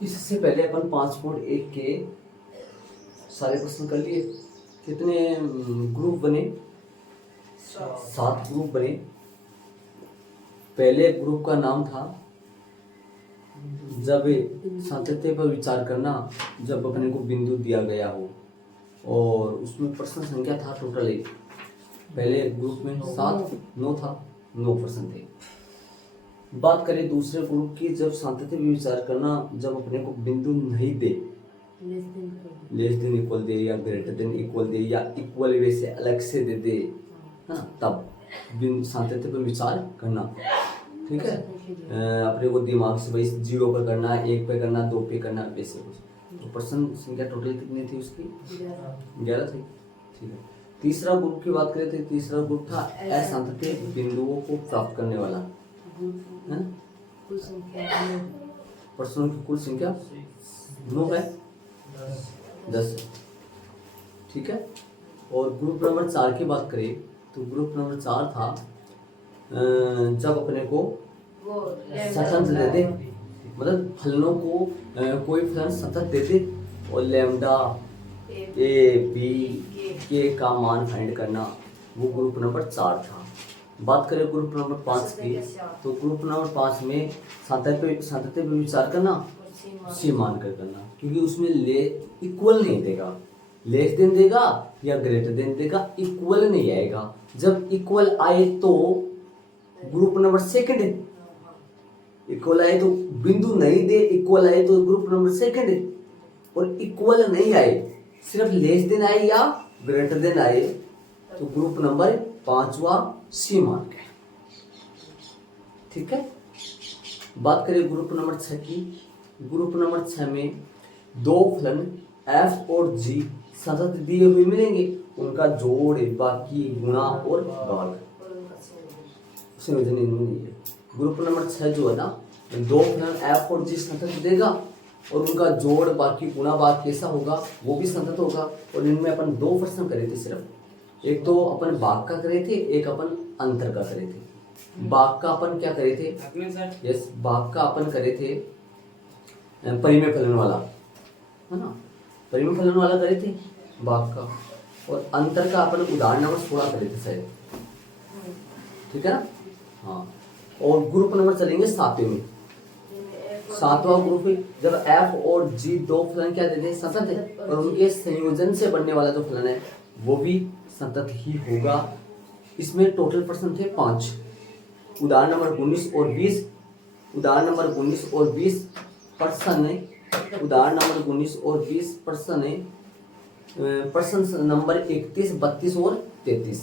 इससे पहले अपन 5.1 के सारे क्वेश्चन कर लिए। कितने ग्रुप बने? 7 ग्रुप बने। पहले ग्रुप का नाम था जब सातत्य पर विचार करना, जब अपने को बिंदु दिया गया हो, और उसमें प्रश्न संख्या था टोटल 1। पहले ग्रुप में 7 9 था, 9 प्रश्न थे। बात करें दूसरे ग्रुप की, जब सातत्य पर विचार करना, जब अपने को बिंदु नहीं दे, लेस देन इक्वल दे या ग्रेटर देन इक्वल दे या इक्वल वे से अलग से दे दे, तब बिंदु सातत्य पर विचार करना। ठीक है, अपने को दिमाग से भाई 0 पर करना, 1 पे करना, 2 पे करना, वैसे कुछ। तो प्रश्न संख्या टोटल कितनी थी उसकी? 11 थी। ठीक है, तीसरा ग्रुप की बात करें तो तीसरा ग्रुप था असातत्य बिंदुओं को प्राप्त करने वाला। प्रश्नों की कुल संख्या ग्रुप है 10। ठीक है, और ग्रुप नंबर 4 की बात करें तो ग्रुप नंबर 4 था जब अपने को स्वतंत्र दे दे, मतलब फलनों को कोई फलन सतत दे दे और लैम्डा ए बी के का मान फाइंड करना, वो ग्रुप नंबर 4 था। बात करें ग्रुप नंबर 5 की, तो ग्रुप नंबर 5 में सातत्य पे विचार करना, सी मान कर करना, क्योंकि उसमें ले इक्वल नहीं देगा, लेस देन देगा या ग्रेटर देन देगा, इक्वल नहीं आएगा। जब इक्वल आए तो ग्रुप नंबर 2 है, इक्वल आए तो बिंदु नहीं दे, इक्वल आए तो ग्रुप नंबर 2 है, और इक्वल नहीं आए, सिर्फ लेस देन आए या ग्रेटर देन आए, तो ग्रुप नंबर 5वां सी मान के। ठीक है, बात करें ग्रुप नंबर 6 की। ग्रुप नंबर 6 में 2 फलन f और g सतत दिए हुए मिलेंगे, उनका जोड़, बाकी, गुणा और भाग संयोजन इनमें नहीं है। ग्रुप नंबर 6 जो है ना, 2 फलन f और g सतत देगा, और उनका जोड़, बाकी, गुणा, भाग कैसा होगा, वो भी सतत होगा। और इनमें अपन 2 प्रश्न करे थे सिर्फ, एक तो अपन भाग का करे थे, एक अपन अंतर का करे थे। भाग का अपन क्या करे थे? यस, भाग का अपन करे थे परिमेय फलन वाला, है ना, परिमेय फलन वाला करे थे भाग का, और अंतर का अपन उदाहरण नंबर 16 करे थे शायद। ठीक है ना, हाँ। और ग्रुप नंबर चलेंगे 7वें में। 7वां ग्रुप में जब f और g 2 फलन क्या देते हैं? सतत है, और उनके संयोजन से बनने वाला जो फलन है वो भी सतत ही होगा। इसमें टोटल प्रश्न थे 5, उदाहरण नंबर 19 और 20, उदाहरण नंबर 19 और 20 प्रश्न है, उदाहरण नंबर 19 और 20 प्रश्न है, प्रश्न नंबर 31, 32 और 33,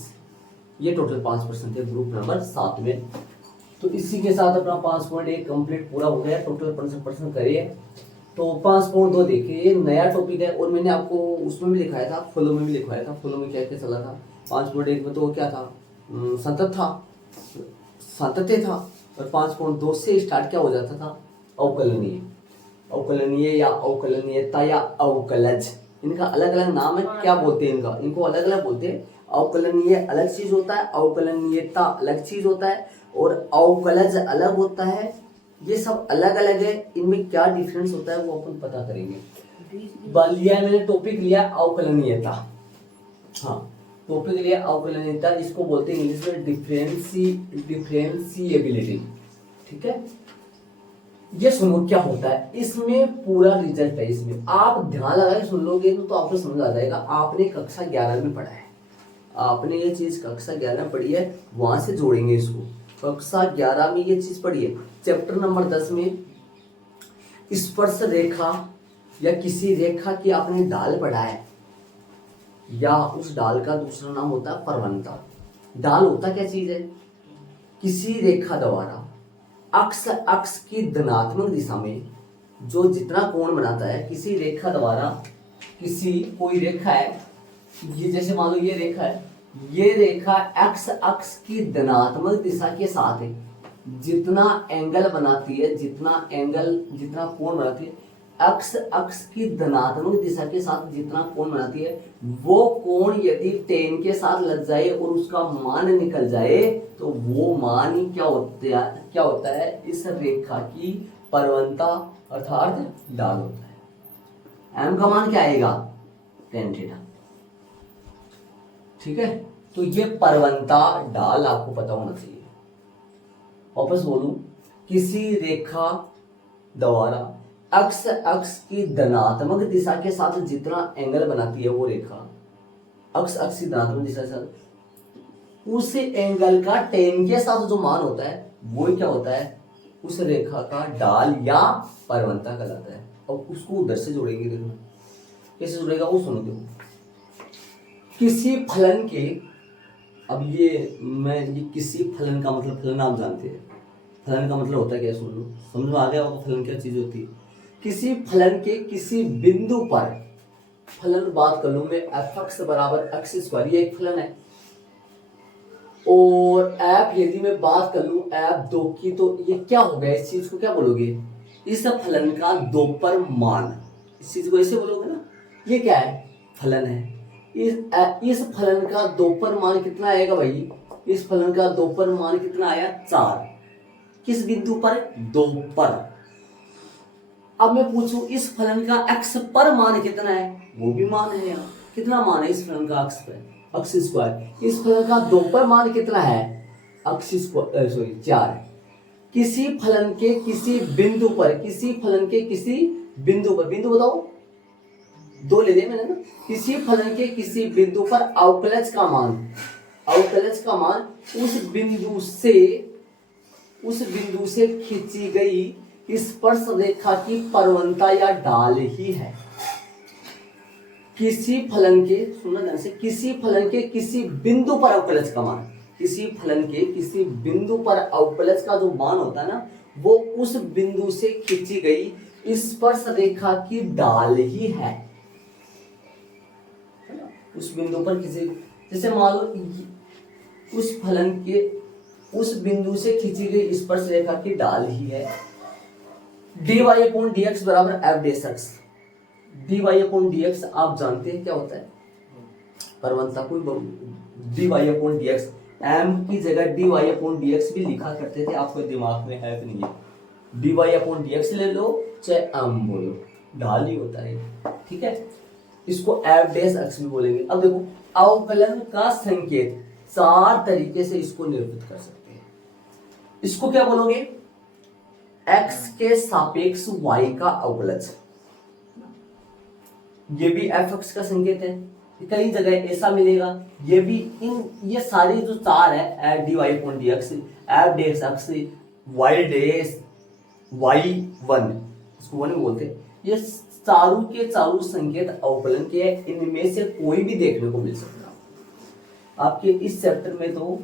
ये टोटल 5 प्रश्न थे ग्रुप नंबर 7 में। तो इसी के साथ अपना 5.1 कंप्लीट पूरा हो गया। टोटल प्रश्न करिए। तो 5.2 देखिए, ये नया टॉपिक है, और मैंने आपको उसमें भी लिखाया था, फॉलो में भी लिखवाया था। फॉलो में क्या क्या चला था? 5.1 में तो क्या था? सतत था, सातत्य था, और 5.2 से स्टार्ट क्या हो जाता था? अवकलनीय, अवकलनीय या अवकलनीयता या अवकलज, इनका अलग अलग नाम है। क्या बोलते हैं इनका? इनको अलग अलग बोलते हैं। अवकलनीय अलग चीज होता है, अवकलनीयता अलग चीज होता है, और अवकलज अलग होता है। ये सब अलग अलग है, इनमें क्या डिफरेंस होता है वो अपन पता करेंगे। लिया मैंने टॉपिक लिया अवकलनीयता, हाँ, टॉपिक लिया अवकलनीयता, इसको बोलते हैं इंग्लिश में डिफरेंशिएबिलिटी। ठीक है, ये सुनो क्या होता है, इसमें पूरा रिजल्ट है। इसमें आप ध्यान लगा के सुन लोगे तो आपको समझ आ जाएगा। आपने कक्षा 11 में पढ़ा है, आपने ये चीज कक्षा 11 में पढ़ी है, वहां से जोड़ेंगे इसको। कक्षा 11 में ये चीज पढ़ी है। चैप्टर नंबर 10 में स्पर्श रेखा या किसी रेखा की आपने ढाल पढ़ा है, या उस ढाल का दूसरा नाम होता है प्रवणता। ढाल होता क्या चीज है? किसी रेखा द्वारा अक्ष की धनात्मक दिशा में जो जितना कोण बनाता है, किसी रेखा द्वारा, किसी कोई रेखा है, ये जैसे मान लो ये रेखा है, ये रेखा अक्ष की धनात्मक दिशा के साथ है, जितना एंगल बनाती है, जितना कोण बनाती है, अक्ष की धनात्मक दिशा के साथ जितना कोण बनाती है, वो कोण यदि टेन के साथ लग जाए और उसका मान निकल जाए, तो वो मान ही क्या होता है? क्या होता है, इस रेखा की परवलता अर्थात ढाल होता है। एम का मान क्या आएगा, tan थीटा। ठीक है, तो ये परवलता ढाल आपको पता होना चाहिए। वापस बोलूं, किसी रेखा द्वारा अक्ष अक्ष की धनात्मक दिशा के साथ जितना एंगल बनाती है वो रेखा, अक्ष अक्ष की धनात्मक दिशा के साथ, उस एंगल का tan के साथ जो मान होता है वो क्या होता है, उस रेखा का ढाल या परवलता कहलाता है। और उसको उधर से जोड़ेंगे, देखो कैसे जुड़ेगा वो सुनो। देखो किसी फलन के, अब ये किसी फलन का मतलब, फलन आप जानते हैं, फलन का मतलब होता है क्या, सुन लो, समझ में आ गया आपको फलन क्या चीज होती है। किसी फलन के किसी बिंदु पर, फलन बात कर लूं मैं, f(x) बराबर x स्क्वायर, ये एक फलन है। और f यदि मैं बात कर लूं f(2) की, तो ये क्या हो गया, इस चीज को क्या बोलोगे, इस फलन का 2 पर मान, इस चीज को ऐसे बोलोगे ना, ये क्या है, फलन है। इस फलन का 2 पर मान कितना आएगा भाई, इस फलन का 2 पर मान कितना आया, 4। किस बिंदु पर, 2 पर। अब मैं पूछूं इस फलन का x पर मान कितना है, वो भी मान है यहाँ, कितना मान है इस फलन का x पर, x स्क्वायर। इस फलन का 2 पर मान कितना है, x स्क्वायर, सॉरी 4। किसी फलन के किसी बिंदु पर, किसी फलन के किसी बिंदु पर, बिंदु बताओ, 2 ले लिया मैंने ना, किसी फलन के किसी बिंदु पर अवकलज का मान, अवकलज का मान उस बिंदु से खींची गई स्पर्श रेखा की परवलता या ढाल ही है। किसी फलन के, सुनना ध्यान से, किसी फलन के किसी बिंदु पर अवकलज का मान, किसी फलन के किसी बिंदु पर अवकलज का जो मान होता है ना, वो उस बिंदु से खींची गई स्पर्श रेखा की ढाल ही है। उस बिंदु पर किसी, जैसे मान लो उस फलन के उस बिंदु से खींची गई स्पर्श रेखा की ढाल ही है। dy/dx बराबर f dx। dy/dx आप जानते हैं क्या होता है, परवलता। कोई dy/dx, m की जगह dy/dx भी लिखा करते थे, आपको दिमाग में है कि नहीं है, dy/dx ले लो चाहे m बोलो, ढाल ही होता है, ठीक है। इसको f डैश भी बोलेंगे। अब देखो अवकलन का संकेत 4 तरीके से इसको निरूपित कर सकते हैं। इसको क्या बोलोगे, x के सापेक्ष y का अवकलज, ये भी fx का संकेत है, कई जगह ऐसा मिलेगा। ये भी ये सारी जो 4 है, dy/dx, f dash y dash y1, इसको 1 बोलते हैं, ये चारों के चारों संकेत अवकलन के हैं। इनमें से कोई भी देखने को मिल सकता है आपके इस चैप्टर में, तो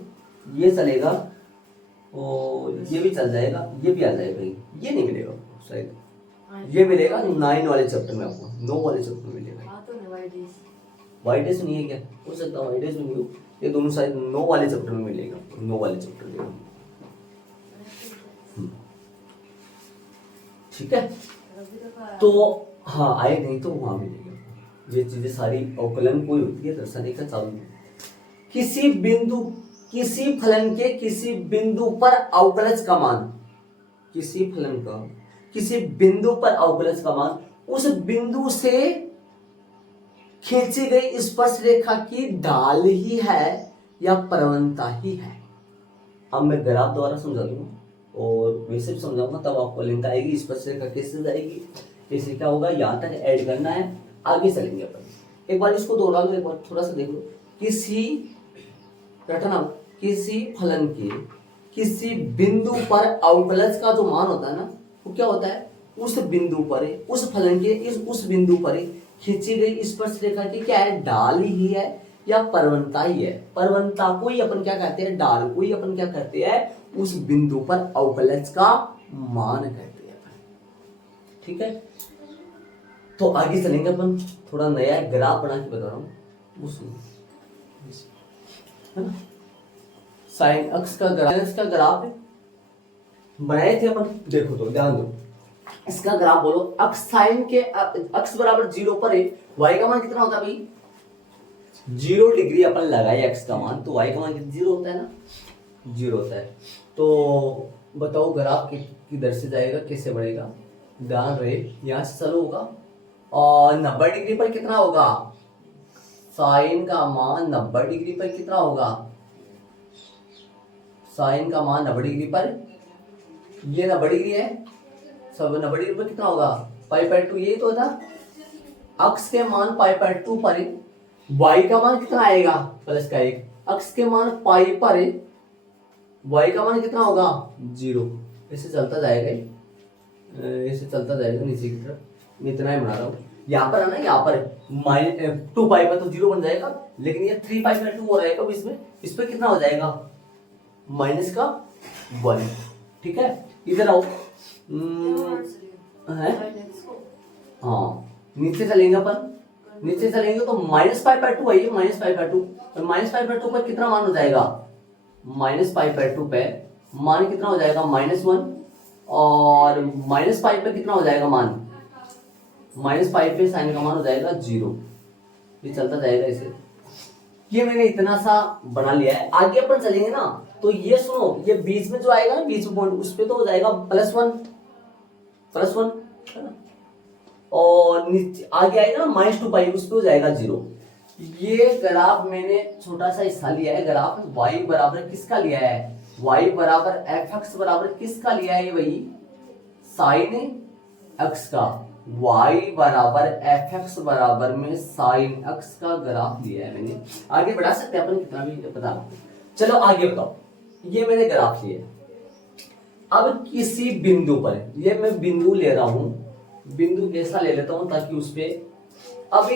ये चलेगा और ये भी चल जाएगा, ये भी आ जाएगा, ये नहीं मिलेगा शायद, ये मिलेगा 9 वाले चैप्टर में, आपको 9 वाले चैप्टर में मिलेगा। वाई डैश नहीं है क्या, हो सकता है वाई डैश नहीं हो, ये दोनों शायद 9 वाले चैप्टर में मिलेगा, 9 वाले चैप्टर में, ठीक है। तो हाँ आए नहीं तो वहां मिलेगा। ये चीजें सारी अवकलन कोई होती है, दर्शाने का चालू किसी बिंदु, किसी फलन के किसी बिंदु पर अवकलज का मान, किसी फलन का किसी बिंदु पर अवकलज का मान उस बिंदु से खींची गई स्पर्श रेखा की ढाल ही है या परवलता ही है। अब मैं ग्राफ द्वारा समझा दूंगा और वैसे भी समझाऊंगा, तब आपको लिंक आएगी, स्पर्श रेखा कैसे जाएगी, कैसे क्या होगा, यहां तक ऐड करना है, आगे चलेंगे अपन। एक बार इसको दोहरा लो, एक बार थोड़ा सा देख लो। किसी फलन के किसी बिंदु पर अवकलज का जो मान होता है ना, वो क्या होता है, उस बिंदु पर, उस फलन के उस बिंदु पर खींची गई स्पर्श रेखा की क्या है, ढाल ही है या परवलता ही है। परवलता को ही अपन क्या कहते हैं, ढाल को ही अपन क्या कहते हैं, उस बिंदु पर अवकलज का मान कहते हैं, ठीक है। तो आगे चलेंगे अपन, थोड़ा नया ग्राफ बना के बता रहा हूँ, वो सुनो, है ना। साइन अक्ष का ग्राफ है, बनाए थे अपन, देखो तो ध्यान दो, इसका ग्राफ बोलो। अक्ष साइन के अक्ष बराबर 0 पर है, y का मान कितना होता है भाई, 0 डिग्री अपन लगाए x का मान, तो y का मान 0 होता है ना, 0 होता है। तो बताओ ग्राफ किधर से जाएगा, कैसे बढ़ेगा। ध्यान रहे, यहाँ से चालू होगा और 90 डिग्री पर कितना होगा, साइन का मान 90 डिग्री पर कितना होगा, साइन का मान 90 डिग्री पर, ये 90 डिग्री है, सब 90 डिग्री पर कितना होगा, पाई/2। ये तो था अक्ष के मान पाई/2 पर, y का मान कितना आएगा, +1। अक्ष के मान पाई पर, y का मान कितना होगा, 0। ऐसे चलता जाएगा, ऐसे चलता जाएगा नीचे की तरफ। मैं इतना ही बना रहा हूँ। यहाँ पर है ना, यहाँ पर -2 पाई पर तो 0 बन जाएगा, लेकिन ये 3 पाई/2 हो रहेगा इसमें, इस पर कितना हो जाएगा, -1। ठीक है, इधर आओ। हाँ, नीचे चलेंगे अपन, नीचे चलेंगे तो -पाई/2 है, -पाई/2, तो -पाई/2 पर कितना मान हो जाएगा, -पाई/2 पे मान कितना हो जाएगा, -1, और -पाई पे कितना हो जाएगा मान, -पाई पे साइन का मान हो जाएगा 0। ये चलता जाएगा ऐसे। ये मैंने इतना सा बना लिया है। आगे अपन चलेंगे ना, तो ये सुनो, ये बीच में जो आएगा ना, बीच में पॉइंट, उस पे तो हो जाएगा +1, है ना, और नीचे आगे आएगा ना -2 पाई, उस पे हो जाएगा 0। ये ग्राफ मैंने छोटा सा हिस्सा लिया है, ग्राफ y बराबर किसका लिया है, y बराबर fx बराबर किसका लिया है भाई, साइन x का। y बराबर fx बराबर में साइन x का ग्राफ लिया है मैंने। आगे बढ़ा सकते हैं अपन, कितना भी पता। चलो आगे बताओ, ये मैंने ग्राफ लिया। अब किसी बिंदु पर, ये मैं बिंदु ले रहा हूं, बिंदु ऐसा ले लेता हूं ताकि उस पे, अभी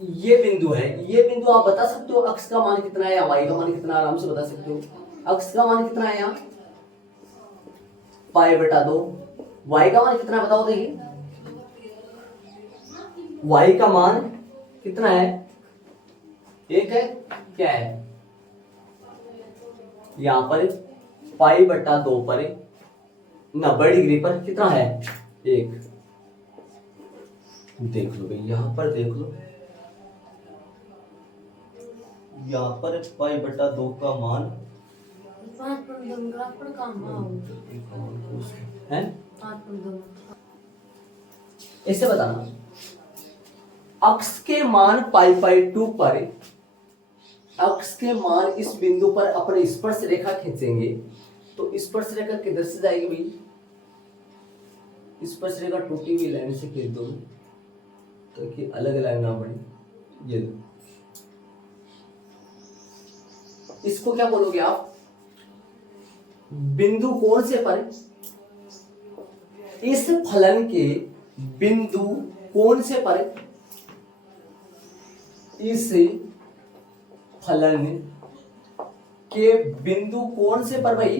ये बिंदु है, ये बिंदु आप बता सकते हो अक्ष का मान कितना है या y का मान कितना, आराम से बता सकते हो। अक्ष का मान कितना है यहाँ, पाई/2। y का मान कितना है बताओ, देखिए y का मान कितना है, 1 है, क्या है, यहां पर पाई/2 पर 90 डिग्री पर कितना है, 1। देख लो भाई, यहां पर देख लो, यहाँ पर पाई/2 का मान है, ऐसे बताना। अक्ष के मान पाई/2 पर, अक्ष के मान इस बिंदु पर अपने स्पर्श रेखा खींचेंगे, तो स्पर्श रेखा किधर से जाएगी भाई, स्पर्श रेखा टूटी हुई लाइन से खींच दो ताकि अलग लाइन ना बने। ये इसको क्या बोलोगे आप, बिंदु कौन से पर, इस फलन के बिंदु कौन से पर, इस फलन के बिंदु कौन से पर भाई,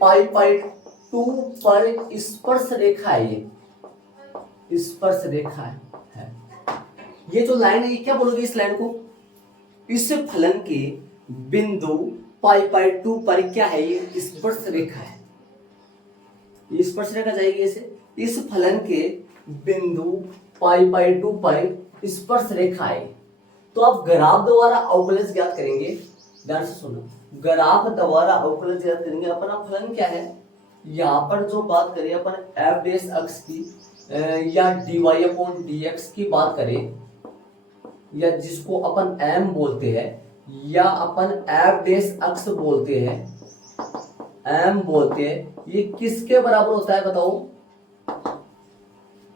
पाई/2 पर स्पर्श रेखा है, ये स्पर्श रेखा है। ये जो लाइन है, ये क्या बोलोगे इस लाइन को, इस फलन के बिंदु पाई/2 पर क्या है, ये स्पर्श रेखा है, ये स्पर्श रेखा जाएगी ऐसे। इस फलन के बिंदु पाई/2 पर स्पर्श रेखा है। तो आप ग्राफ द्वारा अवकलज ज्ञात करेंगे, ध्यान से सुनो, ग्राफ द्वारा अवकलज ज्ञात करेंगे। अपना फलन क्या है, यहाँ पर जो बात करें अपन f' अक्ष की, या dy/dx की बात करें, या जिसको अपन m बोलते हैं, या अपन f' अक्ष बोलते हैं, m बोलते हैं, ये किसके बराबर होता है बताओ,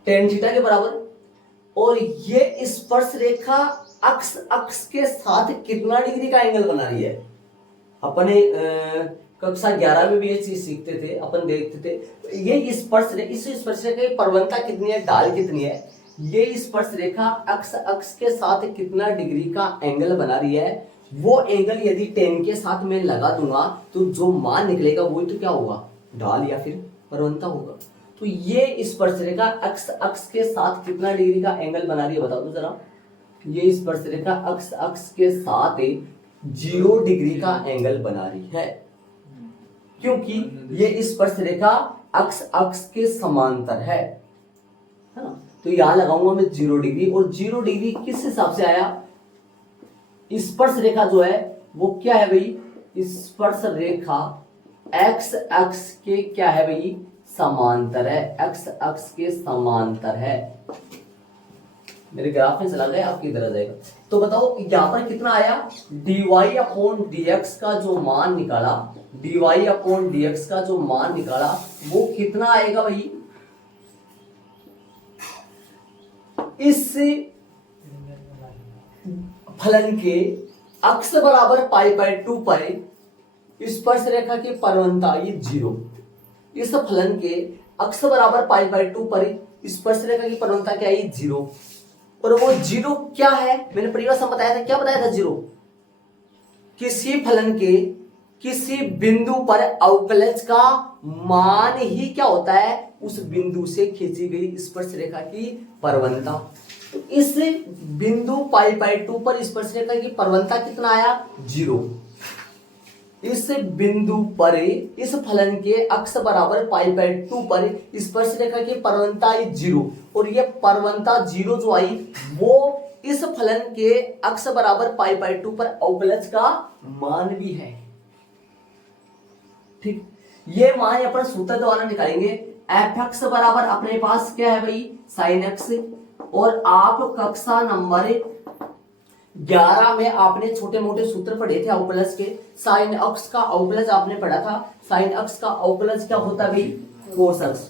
tan थीटा के बराबर। और ये स्पर्श रेखा अक्ष अक्ष के साथ कितना डिग्री का एंगल बना रही है। अपने कक्षा 11 में भी ये चीज सीखते थे, अपन देखते थे। ये स्पर्श रेखा, इस स्पर्श रेखा की परवलता कितनी है, ढाल कितनी है, ये स्पर्श रेखा अक्ष अक्ष के साथ कितना डिग्री का एंगल बना रही है। वो एंगल यदि 10 के साथ मैं लगा दूंगा तो जो मान निकलेगा वही तो क्या होगा, ढाल या फिर परवलता होगा। तो ये स्पर्श रेखा अक्ष अक्ष के साथ कितना डिग्री का एंगल बना रही है बताओ तो जरा। ये स्पर्श रेखा अक्ष अक्ष के साथ 0 डिग्री का एंगल बना रही है, क्योंकि ये स्पर्श रेखा अक्ष अक्ष के समांतर है ना। तो यहां लगाऊंगा मैं 0 डिग्री, और 0 डिग्री किस हिसाब से आया, स्पर्श रेखा जो है वो क्या है भाई, स्पर्श रेखा एक्स अक्ष के क्या है भाई, समांतर है, एक्स अक्ष के समांतर है। मेरे ग्राफ में चला गया, आपकी तरह जाएगा। तो बताओ यहाँ पर कितना आया, dy अपॉन dx का जो मान निकाला, dy अपॉन dx का जो मान निकाला वो कितना आएगा भाई, इस फलन के अक्ष बराबर पाई बाय 2 पर स्पर्श रेखा की परवलता ये 0, इस फलन के अक्ष बराबर पाई बाय 2 पर स्पर्श रेखा की परवलता क्या है, ये 0। और वो 0 क्या है, मैंने परिभाषा में बताया था, क्या बताया था 0, किसी फलन के किसी बिंदु पर अवकलज का मान ही क्या होता है, उस बिंदु से खींची गई स्पर्श रेखा की परवलता। तो इस बिंदु पाई बाय 2 पर स्पर्श रेखा की परवलता कितना आया, 0। इस बिंदु पर इस फलन के अक्ष बराबर पाई बाय 2 पर स्पर्श रेखा की परवलता आई 0, और ये परवलता 0 जो आई वो इस फलन के अक्ष बराबर पाई बाय 2 पर अवकलज का मान भी है। ठीक, ये मान अपन सूत्र द्वारा निकालेंगे। एफ एक्स बराबर अपने पास क्या है भाई, साइन एक्स, और आप कक्षा नंबर 11 में आपने छोटे मोटे सूत्र पढ़े थे अवकलज के। साइन अक्ष का अवकलज आपने पढ़ा था, साइन अक्ष का अवकलज क्या होता है भाई, कोस अक्ष।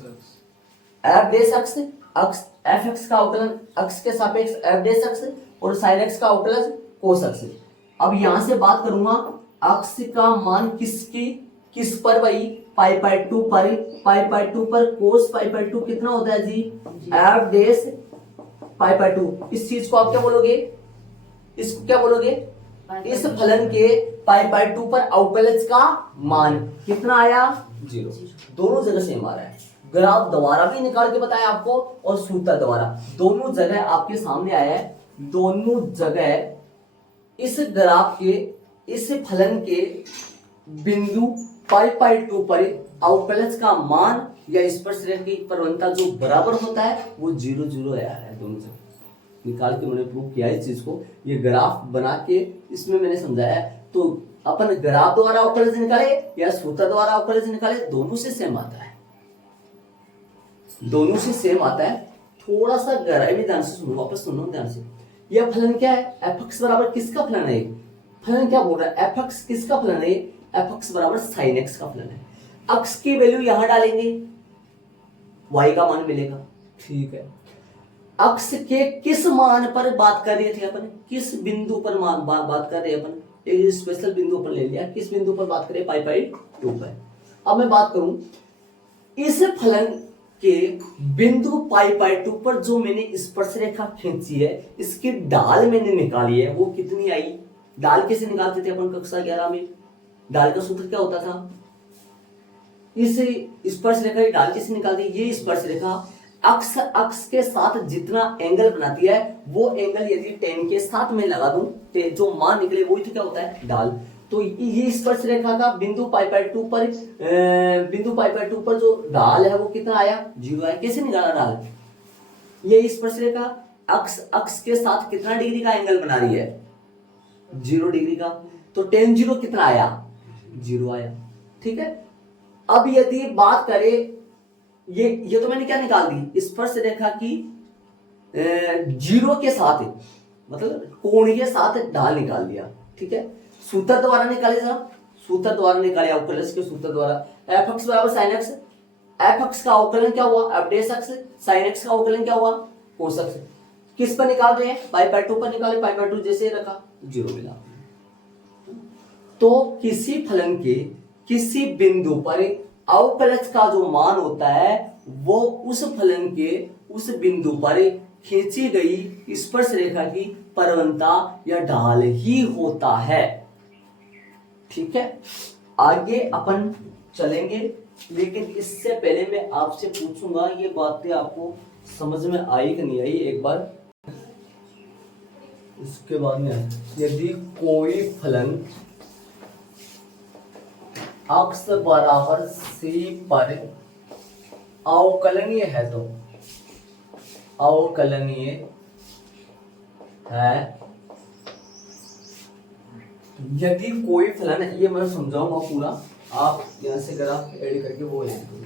एफ डेस अक्ष, अक्ष एफ एक्स का अवकलन अक्ष के सापेक्ष एफ डेस अक्ष, और साइन एक्स का अवकलज कोस अक्ष। अब यहां से बात करूंगा अक्ष का मान किस पर भाई, पाई बाय 2 पर, पाई बाय 2 पर कोस पाई बाय 2 कितना होता है जी, एफ डेस पाई बाय 2। इस चीज को आप क्या बोलोगे, इसको क्या बोलोगे, इस फलन के पाई बाय 2 पर अवकलज का मान कितना आया, 0। दोनों जगह सेम आ रहा है, ग्राफ द्वारा भी निकाल के बताया आपको और सूत्र द्वारा, दोनों जगह आपके सामने आया है। दोनों जगह इस ग्राफ के इस फलन के बिंदु पाई बाय 2 पर अवकलज का मान या स्पर्श रेखा की परवलता जो बराबर होता है वो 0 0 आया है। दोनों जगह निकाल के मैंने प्रूव किया इस चीज को, ये ग्राफ बना के इसमें मैंने समझाया। तो अपन ग्राफ द्वारा अवकलज निकाले या सूत्र द्वारा अवकलज निकाले, दोनों से सेम आता है, दोनों से सेम आता है। थोड़ा सा गहराई में ध्यान से सुनो, वापस सुनो ध्यान से। यह फलन क्या है, एफ एक्स बराबर किसका फलन है, फलन क्या बोल रहा है, एफ एक्स किसका फलन है, एफ एक्स बराबर साइन एक्स का फलन है। अक्ष की वैल्यू यहां डालेंगे, y का मान मिलेगा, ठीक है। अक्ष के किस मान पर बात कर रहे थे अपन, किस बिंदु पर बात कर रहे हैं अपन, एक स्पेशल बिंदु अपन ले लिया, किस बिंदु पर बात करें, पाई बाय 2 पर। अब मैं बात करूं इस फलन के बिंदु पाई बाय 2 पर जो मैंने स्पर्श रेखा खींची है, इसकी ढाल मैंने निकाली है, वो कितनी आई। ढाल कैसे निकालते थे अपन कक्षा 11 में, ढाल का सूत्र क्या होता था, इस स्पर्श रेखा की ढाल कैसे निकालती है, ये स्पर्श रेखा अक्ष के साथ जितना एंगल बनाती है वो एंगल यदि टेन के साथ में लगा दूं तो जो मान निकले वही तो क्या होता है, ढाल। तो ये स्पर्श रेखा का बिंदु पाई बाय 2 पर जो ढाल है वो कितना आया, 0 आया। कैसे निकाला ढाल, ये स्पर्श रेखा अक्ष के साथ कितना डिग्री का एंगल बना रही है, 0 डिग्री का। तो tan 0 कितना आया, 0 आया, ठीक है। अब यदि बात करें ये तो मैंने क्या निकाल दी, स्पर्श रेखा की 0 के साथ मतलब कोण के साथ ढाल निकाल दिया, ठीक है। सूत्र द्वारा निकाले जरा, सूत्र द्वारा निकाले अवकलज के सूत्र द्वारा, एफ एक्स बराबर साइन एक्स, एफ एक्स का अवकलन क्या हुआ, एफ डेस एक्स, साइन एक्स का अवकलन क्या हुआ, कोस एक्स। किस पर निकाल रहे हैं, पाई बाय 2 पर निकाले, पाई बाय 2 जैसे रखा 0 मिला। तो किसी फलन के किसी बिंदु पर अवकलज का जो मान होता है वो उस फलन के उस बिंदु पर खींची गई स्पर्श रेखा की परवलता या ढाल ही होता है, ठीक है। आगे अपन चलेंगे, लेकिन इससे पहले मैं आपसे पूछूंगा ये बातें आपको समझ में आई कि नहीं आई एक बार, इसके बाद में यदि कोई फलन अक्ष बराबर c पर अवकलनीय है, तो अवकलनीय है, यदि कोई फलन, ये मैं समझाऊंगा पूरा, आप यहाँ से ग्राफ ऐड करके वो लिख दो।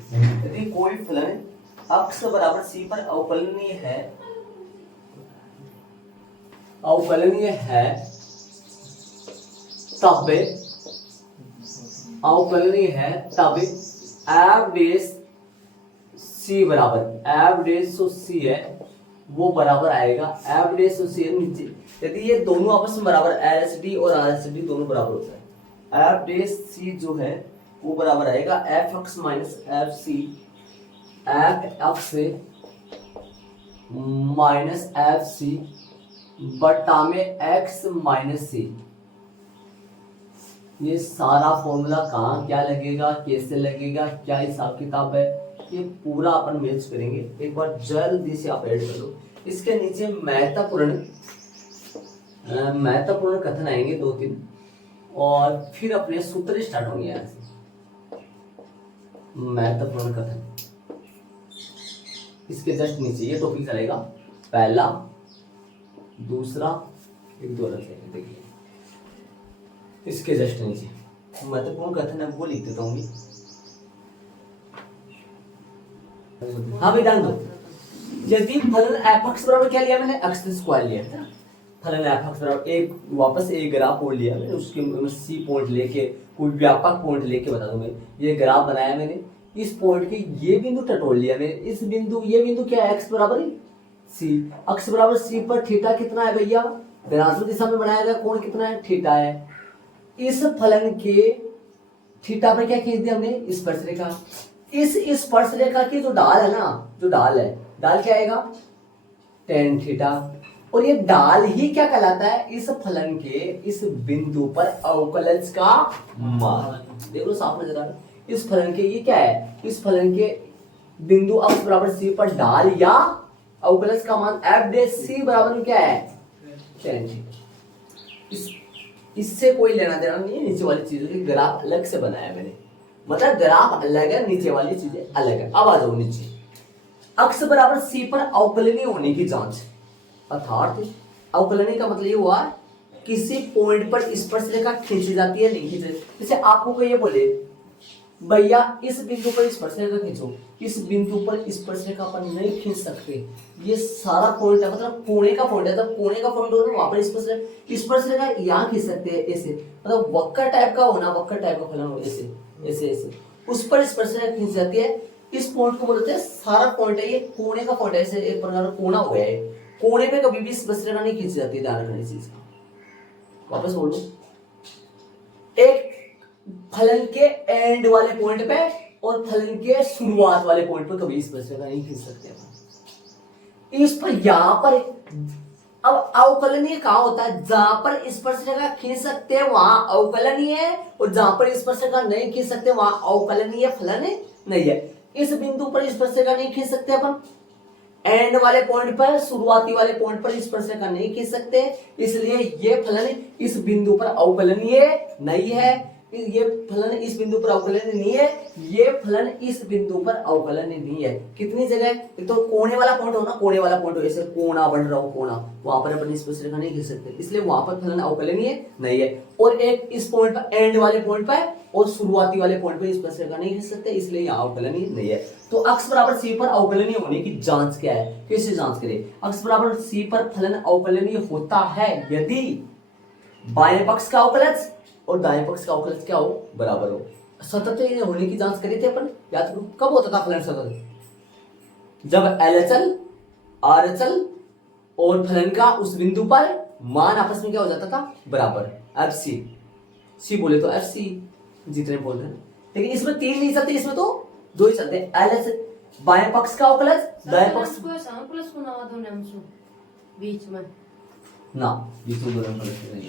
यदि कोई फलन अक्ष बराबर सी पर अवकलनीय है, अवकलनीय है, तब अवकलनीय है तब एफ डेश सी बराबर, एफ डेश जो सी है वो बराबर आएगा एफ डेश जो सी है नीचे। यदि ये दोनों आपस में बराबर एल एस डी और आर एस डी दोनों बराबर होता है, एफ डेश सी जो है वो बराबर आएगा f x minus f c, f x minus f c बटा में एक्स माइनस सी। ये सारा फॉर्मूला कहाँ क्या लगेगा, कैसे लगेगा, क्या हिसाब किताब है, ये पूरा अपन मैच करेंगे। एक बार जल्दी से आप ऐड कर लो। इसके नीचे महत्वपूर्ण कथन आएंगे 2-3 और फिर अपने सूत्र स्टार्ट होंगे यहाँ से। महत्वपूर्ण कथन इसके जस्ट नीचे ये टॉपिक चलेगा, पहला, दूसरा, एक दो रखेंगे। देखिए इसके जस्ट नीचे महत्वपूर्ण कथन है वो लिख देता हूँ। हाँ भाई ध्यान दो, यदि फलन एफ एक्स बराबर क्या लिया मैंने, एक्स स्क्वायर लिया था। फलन एफ एक्स बराबर एक वापस एक ग्राफ और लिया मैंने, उसके सी पॉइंट लेके कोई व्यापक पॉइंट लेके बता दूं मैं, ये ग्राफ बनाया मैंने, इस पॉइंट के ये बिंदु टटोल लिया मैंने, इस बिंदु ये बिंदु क्या है, एक्स बराबर सी, एक्स बराबर सी पर थीटा कितना है भैया, धनात्मक दिशा में बनाया गया कोण कितना है, थीटा है। इस फलन के थीटा पर क्या खींच दिया हमने, स्पर्शरेखा। इस स्पर्शरेखा की जो ढाल है ना, जो ढाल है, ढाल क्या आएगा, tan थीटा। और ये ढाल ही क्या कहलाता है, इस फलन के इस बिंदु पर अवकलज का मान। देखो साफ नजर आ रहा है, इस फलन के ये क्या है, इस फलन के बिंदु x बराबर c पर ढाल या अवकलज का मान f डैश c बराबर में क्या है, tan थीटा। इससे कोई लेना देना नहीं है, नीचे वाली चीजों की ग्राफ अलग से बनाया मैंने, मतलब ग्राफ अलग है, नीचे वाली चीजें अलग है। अब आ जाओ नीचे, अक्ष बराबर सी पर अवकलनीय होने की जांच। अर्थात अवकलनीय का मतलब ये हुआ किसी पॉइंट पर स्पर्शरेखा खींची जाती है, नहीं खींची जाती। जैसे आपको कोई ये बोले भैया इस बिंदु पर स्पर्शरेखा खींचो, इस बिंदु पर स्पर्शरेखा पर नहीं खींच सकते, ये सारा पॉइंट है, मतलब कोने का पॉइंट है, जब कोने का पॉइंट होगा वहां पर स्पर्शरेखा यहाँ खींच सकते हैं ऐसे, मतलब वक्र टाइप का होना, वक्र टाइप का फलन हो, ऐसे ऐसे ऐसे उस पर स्पर्शरेखा खींच जाती है। इस पॉइंट को बोलते हैं, सारा पॉइंट है ये कोने का पॉइंट है, ऐसे एक प्रकार का कोना हो गया है, कोने पे कभी भी स्पर्शरेखा नहीं खींची जाती है, ध्यान रखना इस चीज का। वापस बोलो, एक फलन के एंड वाले पॉइंट पे और फलन के शुरुआत वाले पॉइंट पे कभी स्पर्शरेखा नहीं खींच सकते। इस पर यहां पर अब अवकलनीय कहां होता है, जहां पर स्पर्शरेखा खींच सकते हैं वहां अवकलनीय है, और जहां पर स्पर्शरेखा नहीं खींच सकते वहां अवकलनीय फलन नहीं है। इस बिंदु पर स्पर्शरेखा नहीं खींच सकते अपन, एंड वाले पॉइंट पर, शुरुआती वाले पॉइंट पर स्पर्शरेखा नहीं खींच सकते, इसलिए ये फलन इस बिंदु पर अवकलनीय नहीं है। ये फलन इस बिंदु पर अवकलनीय नहीं है, ये फलन इस बिंदु पर अवकलनीय नहीं है। कितनी जगह, एक तो कोने वाला पॉइंट हो ना, कोने वाला पॉइंट हो, ऐसे कोना बन रहा हो कोना, वहां पर अपन स्पर्शरेखा नहीं खींच सकते, इसलिए वहां पर फलन अवकलनीय नहीं है। और एक इस पॉइंट पर, एंड वाले पॉइंट पर और शुरुआती वाले पॉइंट पर स्पर्शरेखा नहीं खींच सकते, इसलिए यहाँ अवकलनीय नहीं है। तो अक्ष बराबर सी पर अवकलनीय होने की जांच क्या है, कैसे जांच करें। अक्ष बराबर सी पर फलन अवकलनीय होता है यदि बाएं पक्ष का अवकलज और दाएं पक्ष का अवकलज क्या हो, बराबर हो। सतत होने की जांच करी थी अपन, याद करो कब होता था फलन सतत, जब LHL RHL और फलन का उस बिंदु पर मान आपस में क्या हो जाता था, बराबर। FC C बोले तो FC जितने बोल रहे हैं, लेकिन इसमें 3 नहीं चलते, इसमें तो 2 ही चलते। LHL बाएं पक्ष का अवकलज, दाएं पक्ष प्लस को ना दो नाम बीच में ना, बीच में दोनों नहीं,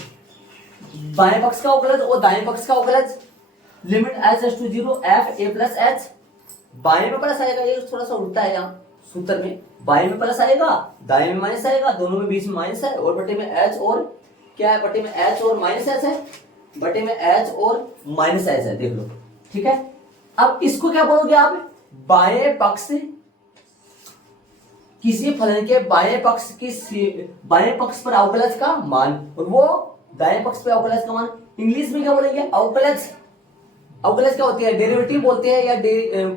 बाएं पक्ष का अवकलज और दाएं पक्ष का अवकलज, limit h → 0 f a + h, बाएं में प्लस आएगा, ये थोड़ा सा उल्टा है यहाँ सूत्र में, बाएं में प्लस आएगा, दाएं में माइनस आएगा, दोनों में बीच में माइनस है, और बटे में h और क्या है, बटे में h और माइनस h है, बटे में h और माइनस h है, देख लो, ठीक है। अब इसको क्या बोलोगे आप, बाएं पक्ष, किसी फलन के बाएं पक्ष पर अवकलज का मान, और वो दाएं पक्ष पे अवकलज का मान, इंग्लिश में क्या बोलेंगे, अवकलज अवकलज क्या होती है? डेरिवेटिव बोलते हैं या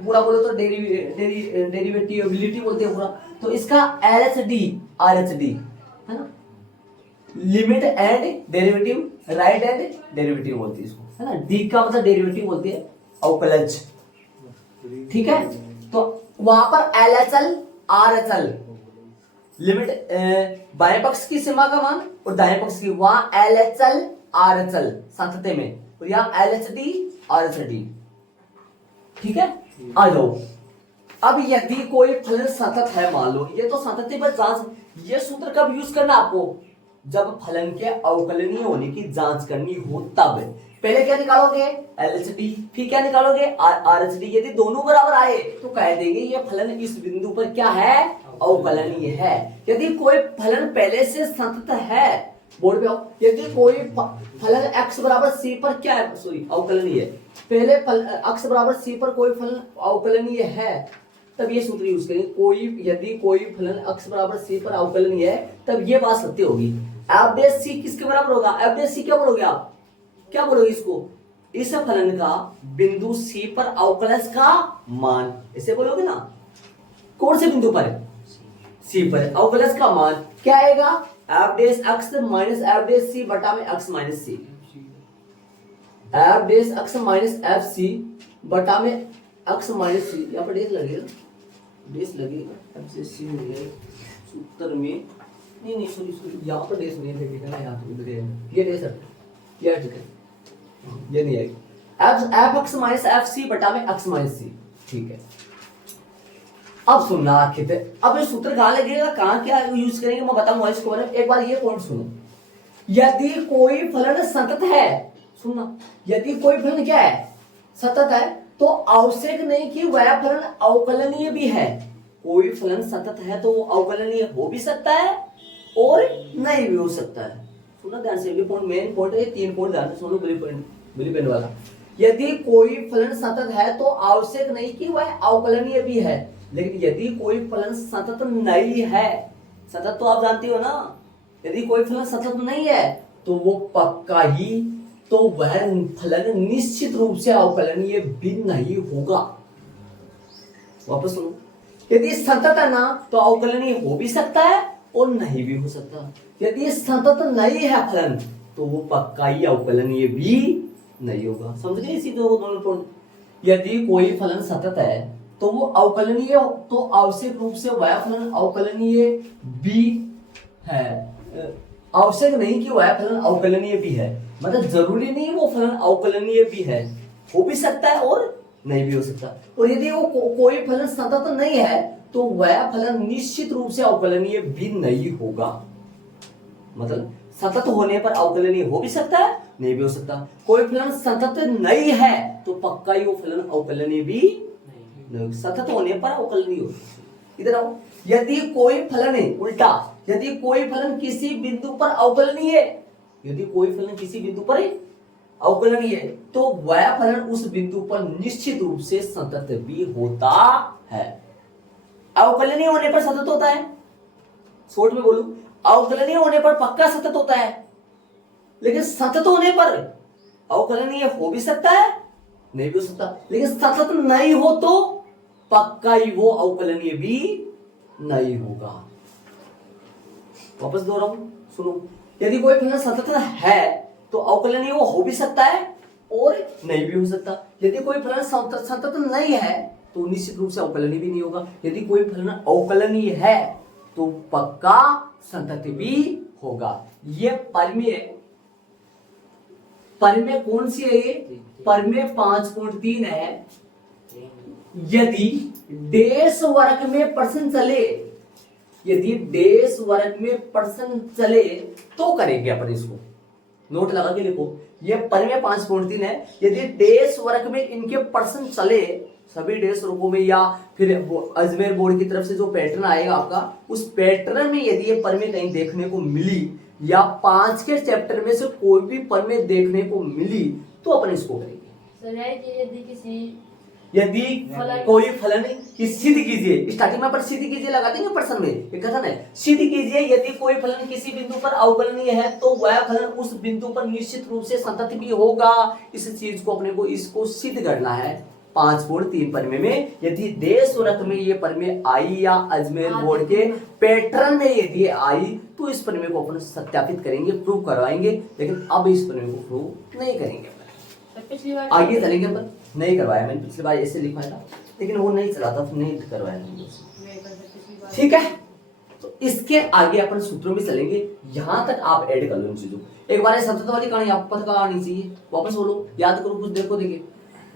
पूरा बोलो तो डेरिवेटिविलिटी बोलते हैं पूरा। तो इसका LHD RHD है ना, limit and derivative, right and derivative बोलती है इसको, है ना। डी का मतलब डेरिवेटिव बोलती है अवकलज, ठीक है। तो वहां पर LHL RHL लिमिट बाएं पक्ष की सीमा का मान और दाएं पक्ष की, वहां LHL RHL संतते में, और यहाँ LHD RHD, ठीक है। आ जाओ, अब यदि कोई फलन सतत है, मान लो ये तो संतति पर जांच, ये सूत्र कब यूज करना आपको? जब फलन के अवकलनीय होने की जांच करनी हो तब। पहले क्या निकालोगे? LHD, फिर क्या निकालोगे? RHD। यदि दोनों बराबर आए तो कह देंगे ये फलन इस बिंदु पर क्या है? अवकलनीय है। यदि कोई फलन पहले से संतत है, बोर्ड पे आओ, यदि कोई फलन x बराबर c पर क्या है? सॉरी, अवकलनीय है। पहले x बराबर c पर कोई फलन अवकलनीय है, तब ये सूत्र यूज करेंगे। यदि कोई फलन x बराबर c पर अवकलनीय है, तब ये बात सत्य होगी। f डैश c किसके बराबर होगा? f डैश c क्या बोलोगे आप? क्या बोलोगे इसको? इस फलन का बिंदु c पर अवकलज का मान, इसे बोलोगे ना। कौन से बिंदु पर? c पर अवकलज का मान क्या आएगा? f dash x minus f dash c बटा में x minus c, f dash x minus f c बटा में x माइनस c। यहाँ पर डैश लगेगा, डैश लगेगा, f से c मिलेगा सूत्र में। नहीं सॉरी, यहाँ पर डैश नहीं लगेगा ना, यहाँ तो इधर है, ये डैश है, ये ठीक है, ये नहीं आएगा। f x minus f c बटा में x माइनस c, ठीक है। अब सुनना आखिर, अब ये सूत्र कहाँ लगेगा, कहाँ क्या यूज करेंगे मैं बताऊंगा इसको। एक बार ये पॉइंट सुनो, यदि कोई फलन सतत है, सुनना, यदि कोई फलन क्या है? सतत है, तो आवश्यक नहीं कि वह फलन अवकलनीय भी है। कोई फलन सतत है तो वो अवकलनीय हो भी सकता है और नहीं भी हो सकता है। सुनना ध्यान से, ये पॉइंट मेन पॉइंट है, 3 पॉइंट ध्यान से सुनो, ब्लू पेन वाला। यदि कोई फलन सतत है तो आवश्यक नहीं कि वह अवकलनीय भी है, लेकिन यदि कोई फलन सतत नहीं है, सतत तो आप जानते हो ना, यदि कोई फलन सतत नहीं है तो वो पक्का ही, तो वह फलन निश्चित रूप से अवकलनीय भी नहीं होगा। वापस सुनो, यदि सतत है ना तो अवकलनीय हो भी सकता है और नहीं भी हो सकता। यदि सतत नहीं है फलन तो वो पक्का ही अवकलनीय भी नहीं होगा। समझ गए इसी दोनों पॉइंट? यदि कोई फलन सतत है तो वो अवकलनीय, तो आवश्यक रूप से वह फलन अवकलनीय भी है। आवश्यक नहीं कि वह फलन अवकलनीय भी है, मतलब जरूरी नहीं वो फलन अवकलनीय भी है, हो भी सकता है और नहीं भी हो सकता। और यदि वो कोई फलन सतत नहीं है तो वह फलन निश्चित रूप से अवकलनीय भी नहीं होगा। मतलब सतत होने पर अवकलनीय हो भी सकता है, नहीं भी हो सकता। कोई फलन सतत नहीं है तो पक्का ही वो फलन अवकलनीय भी नहीं, सतत होने पर अवकलनीय हो। इधर आओ, यदि कोई फलन है उल्टा, यदि कोई फलन किसी बिंदु पर अवकलनीय है, यदि कोई फलन किसी बिंदु पर अवकलनीय है तो वह फलन उस बिंदु पर निश्चित रूप से सतत भी होता है। अवकलनीय होने पर सतत होता है, शॉर्ट में बोलूं, अवकलनीय होने पर पक्का सतत होता है, लेकिन सतत होने पर अवकलनीय हो भी सकता है, नहीं भी हो सकता। लेकिन सतत नहीं हो तो पक्का ही वो अवकलनीय भी नहीं होगा। वापस दोहराऊं, सुनो, यदि कोई फलन सतत है तो अवकलनीय वो हो भी सकता है और नहीं भी हो सकता। यदि कोई फलन सतत नहीं है तो निश्चित रूप से अवकलनीय भी नहीं होगा। यदि कोई फलन अवकलनीय है तो पक्का संतत भी होगा। ये परिमेय कौन सी है? ये परिमेय 5.3 है। यदि डेश वर्ग में प्रश्न चले, यदि डेश वर्ग में प्रश्न चले तो करेंगे अपन इसको, नोट लगा के लिखो। ये परिमेय 5.3 है। यदि डेश वर्ग में इनके प्रश्न चले, सभी डेश वर्गों में, या फिर अजमेर बोर्ड की तरफ से जो पैटर्न आएगा आपका, उस पैटर्न में यदि ये परिमेय कहीं देखने को मिली, या 5 के चैप्टर में से कोई भी परिमेय देखने को मिली, तो अपन इसको करेंगे। यदि किसी यदि फलन- कोई फलन की सिद्ध कीजिए, स्टार्टिंग में अपन सिद्ध कीजिए लगा देंगे प्रश्न में, ये कथन है सिद्ध कीजिए यदि कोई फलन किसी बिंदु पर अवकलनीय है तो वह फलन उस बिंदु पर निश्चित रूप से संतत भी होगा। इस चीज को अपने को इसको सिद्ध करना है 5.3 प्रमेय में। यदि देश सुरख में ये प्रमेय आई या अजमेर बोर्ड के पैटर्न में यदि आई तो इस प्रमेय को अपन सत्यापित करेंगे, प्रूव करवाएंगे, लेकिन अब इस प्रमेय को प्रूव नहीं करेंगे। पिछली बार आगे चलेंगे अपन, नहीं करवाया मैंने पिछली बार ऐसे लिखा था लेकिन वो नहीं चला था, नहीं करवाया मैंने। ठीक है, तो इसके आगे अपन सूत्रों में चलेंगे, यहां तक आप ऐड कर लो इन चीजों। एक बार संतत वाली कहानी आपको पता आनी चाहिए, वापस बोलो, याद करो कुछ, देखो देखिए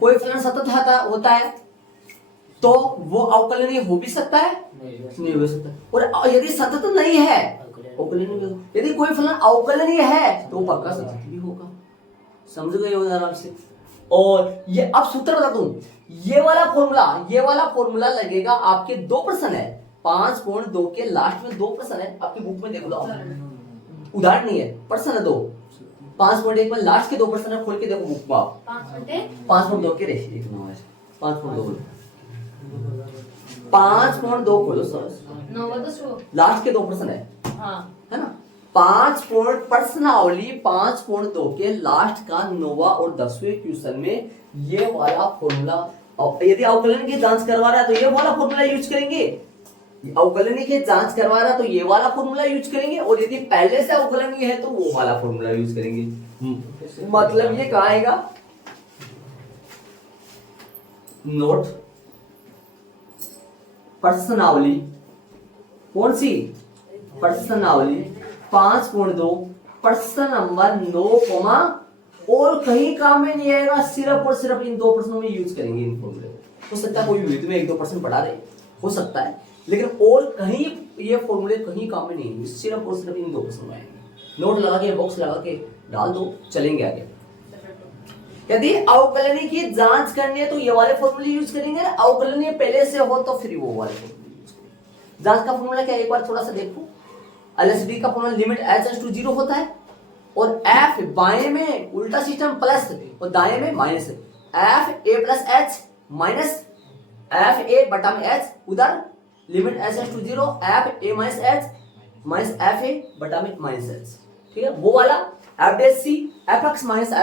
कोई फलन सतत होता है तो वो अवकलनीय हो भी सकता है, नहीं हो सकता, और यदि सतत नहीं है अवकलनीय भी होगा। यदि कोई फलन अवकलनीय है तो वो पक्का सतत भी होगा। समझ गए हो आराम से। और ये अब सूत्र बता दूं, ये वाला फॉर्मूला लगेगा आपके 2 प्रश्न है 5.2 के लास्ट में 2 प्रश्न है, आपकी बुक में देख लो, उदाहरण नहीं है, प्रश्न है 2। 5.1 में लास्ट के 2 प्रश्न है, खोल के देखो बुक में आप। 5.2 के रेशियो 5.2 5.2 खोलो सर, लास्ट के 2 प्रश्न है, है ना। 5.2 के लास्ट का 9वां और 10वें क्वेश्चन में ये वाला फॉर्मूला, यदि अवकलन की जांच करवा रहा है तो ये वाला फॉर्मूला यूज करेंगे, अवकलनीय की जांच करवा रहा है तो ये वाला फॉर्मूला यूज करेंगे, और यदि पहले से अवकलनीय है तो वो वाला फॉर्मूला यूज करेंगे। मतलब ये कहाँ आएगा, नोट प्रश्नावली, कौन सी प्रश्नावली 5.2 प्रश्न नंबर 9, और कहीं काम में नहीं आएगा, सिर्फ और सिर्फ इन 2 प्रश्नों में यूज करेंगे इन फॉर्मूले। हो सकता है कोई वीडियो में 1-2 प्रश्न पढ़ा रहे, हो सकता है, लेकिन और कहीं ये फॉर्मूले कहीं काम में नहीं है, सिर्फ और सिर्फ इन 2 प्रश्नों में आएंगे। नोट लगा के बॉक्स लगा के डाल दो, चलेंगे आगे। यदि अवकलनीय की जांच करनी है तो ये वाले फॉर्मूले यूज करेंगे, अवकलनीय पहले से हो तो फिर वो वाले फॉर्मूले यूज करेंगे। जांच का फॉर्मूला क्या है, एक बार थोड़ा सा देखो। एलएचडी का फॉर्मूला लिमिट h → 0 होता है, और f बाएं में उल्टा सिस्टम प्लस और दाएं में minus, f a + h minus f a बटा में h, उधर limit h → 0 f a - h minus f a बटा में माइनस h। ठीक है, वो वाला f' fx -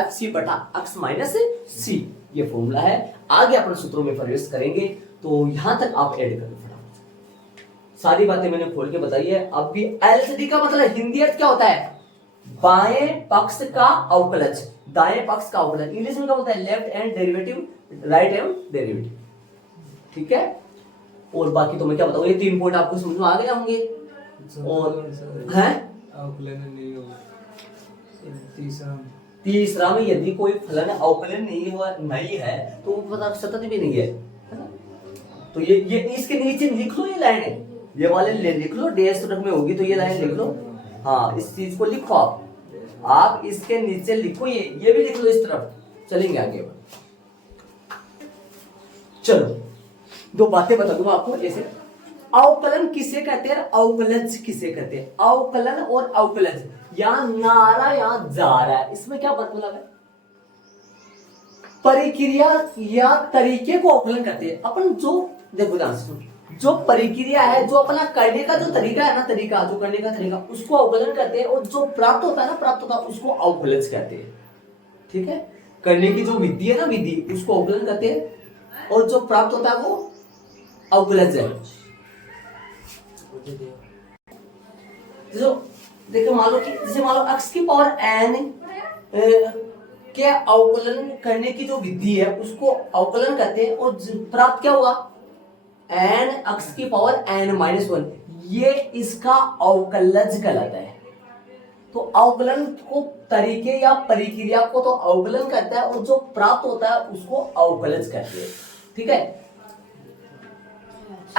fc बटा x - c, ये फॉर्मूला है। आगे अपन सूत्रों में प्रवेश करेंगे, तो यहां तक आप ऐड कर लो। सारी बातें मैंने खोल के बताई है। अब भी एलसीडी का मतलब हिंदी अर्थ क्या होता है, बाएं पक्ष का अवकलज, दाएं पक्ष का अवकलज। इंग्लिश में क्या बोलता है, left hand derivative, right hand derivative. ठीक है, और बाकी तो मैं क्या बताऊं, ये 3 पॉइंट आपको समझ में आ गए होंगे। और हैं तीसरा में यदि कोई फलन अवकलन नहीं है तो वो पता सतत भी नहीं है, तो ये इसके नीचे लिख लो, ये लाइन है, ये वाले लिख लो, डैश में होगी तो ये लाइन लिख लो। हाँ, इस चीज को लिखो आप इसके नीचे लिखो, ये भी लिख लो इस तरफ। चलेंगे आगे, चलो 2 बातें बता दूंगा आपको ऐसे। अवकलन किसे कहते हैं, अवकलज किसे कहते हैं। अवकलन और अवकलज, यहां नारा यहां जा रहा है, इसमें क्या मतलब है, परिक्रिया या तरीके को अवकलन करते हैं अपन। जो देखो ध्यान से, जो परिक्रिया है, जो अपना करने का जो तरीका है ना, तरीका जो करने का तरीका, उसको अवकलन करते हैं, और जो प्राप्त होता है ना, प्राप्त होता है उसको अवकलज कहते हैं। ठीक है, करने की जो विधि है ना, विधि, उसको अवकलन कहते हैं, और जो प्राप्त होता है वो अवकलज है। जो देखो, मान लो कि जैसे मान लो x की पावर n के अवकलन करने की जो विधि है उसको अवकलन कहते हैं, और प्राप्त क्या हुआ, n x की पावर n - 1, ये इसका अवकलज कहलाता है। तो अवकलन को तरीके या परिक्रिया को तो अवकलन कहता है, और जो प्राप्त होता है उसको अवकलज कहते हैं। ठीक है,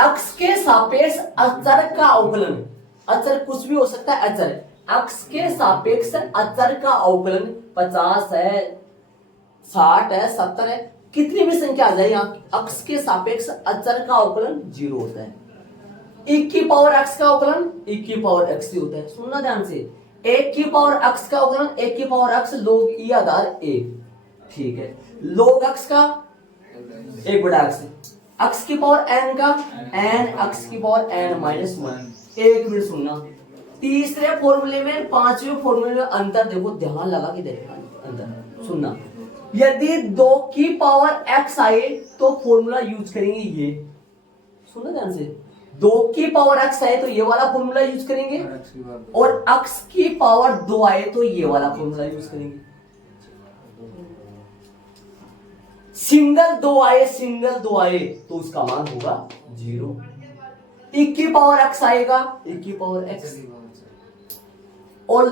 x के सापेक्ष अचर का अवकलन, अचर कुछ भी हो सकता है, अचर x के सापेक्ष अचर का अवकलन 50 है, 60 है, 70 है, कितनी भी संख्या आ जाए, यहाँ x के सापेक्ष अचर का अवकलन 0 होता है। 1 की पावर x का अवकलन 1 की पावर x से होता है। सुनना ध्यान से, 1 की पावर x का अवकलन 1 की पावर x log e आधार 1। ठीक है, log x का 1 बटा अक्स की पावर n का n अक्स की पावर n माइनस 1। एक मिनट सुनना, तीसरे फॉर्मूले में पांचवें फॉर्मूले में अंतर देखो, ध्यान लगा के देखना अंतर सुनना। यदि 2 की पावर x आए तो फॉर्मूला यूज करेंगे ये, सुनना ध्यान से, 2 की पावर x आए तो ये वाला फॉर्मूला यूज करेंगे, और x की पावर 2 आए तो ये वाला फॉर्मूला यूज करेंगे। सिंगल 2 आए तो उसका मान होगा 0। 1 की पावर x आएगा, 1 की पावर x और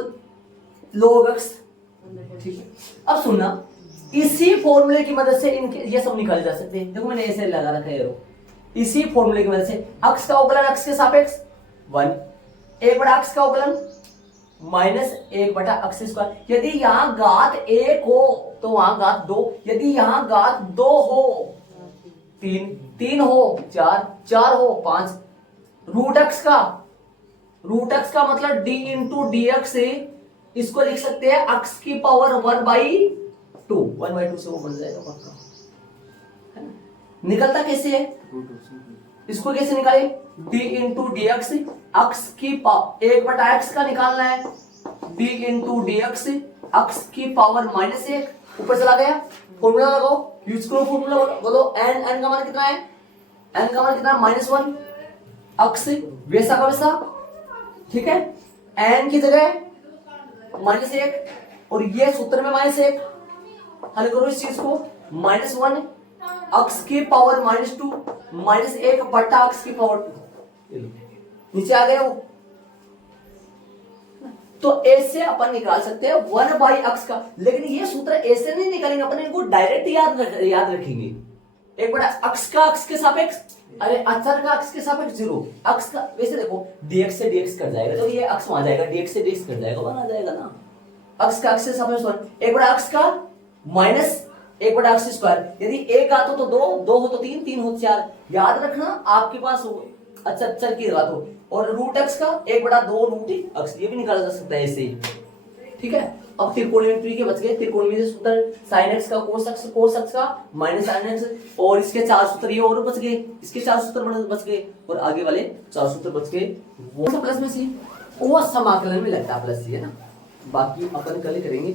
log x, ठीक है। अब सुनना, इसी फॉर्मूले की मदद से इनके ये सब निकाले जा सकते हैं। देखो मैंने ऐसे लगा रखा है एरो, इसी फॉर्मूले की मदद से x का अवकलन x के सापेक्ष 1, 1 बटा x का अवकलन माइनस 1 बटा x स्क्वायर। यदि यहाँ घात 1 हो तो वहां घात 2, यदि यहाँ घात 2 हो 3, 3 हो 4, 4 हो 5। रूट x का मतलब d इंटू डी एक्स है, इसको लिख सकते हैं x की पावर 1/2, 1/2 से वो बन जाएगा पक्का, है ना। निकलता कैसे है, इसको कैसे निकाले, d into D x, x की पावर 1 बटा x का निकालना है, d into D x, x की पावर -1 ऊपर चला गया। फॉर्मूला लगाओ, यूज करो फॉर्मूला, बोलो n का मान कितना है, n का मान कितना -1, x वैसा का वैसा, ठीक है। n की जगह -1 और ये सूत्र में -1, हल करो इस चीज को, -1 x की पावर -2 -1 बटा x की पावर 2, नीचे आ गया वो। तो ऐसे अपन निकाल सकते हैं 1/x का, लेकिन ये सूत्र ऐसे नहीं निकालेंगे अपन, इनको डायरेक्ट याद रखेंगे। 1 बटा x का x के सापेक्ष, अरे अचर का x के सापेक्ष 0, x का वैसे देखो dx से dx कट जाएगा तो ये x वहां जाएगा, dx से dx कट जाएगा, 1 आ जाएगा ना। x का x से सापेक्ष 1, 1 बटा x का माइनस 1 बटा x स्क्वायर। यदि 1 आता तो 2, 2 हो तो 3, 3 हो तो 4। याद रखना आपके पास अचर की जगह तो, और रूट x का 1 बटा 2 रूट x, ये भी निकाला जा सकता है ऐसे ही, ठीक है। अब त्रिकोणमिति के बच गए, त्रिकोणमिति सूत्र sin x का cos x का माइनस sin x, और इसके 4 सूत्र ये और बच गए, इसके 4 सूत्र बच गए, और आगे वाले 4 सूत्र बच गए। वो प्लस में सी, वो समाकलन में लगता है प्लस सी, है ना। बाकी अपन कल करेंगे।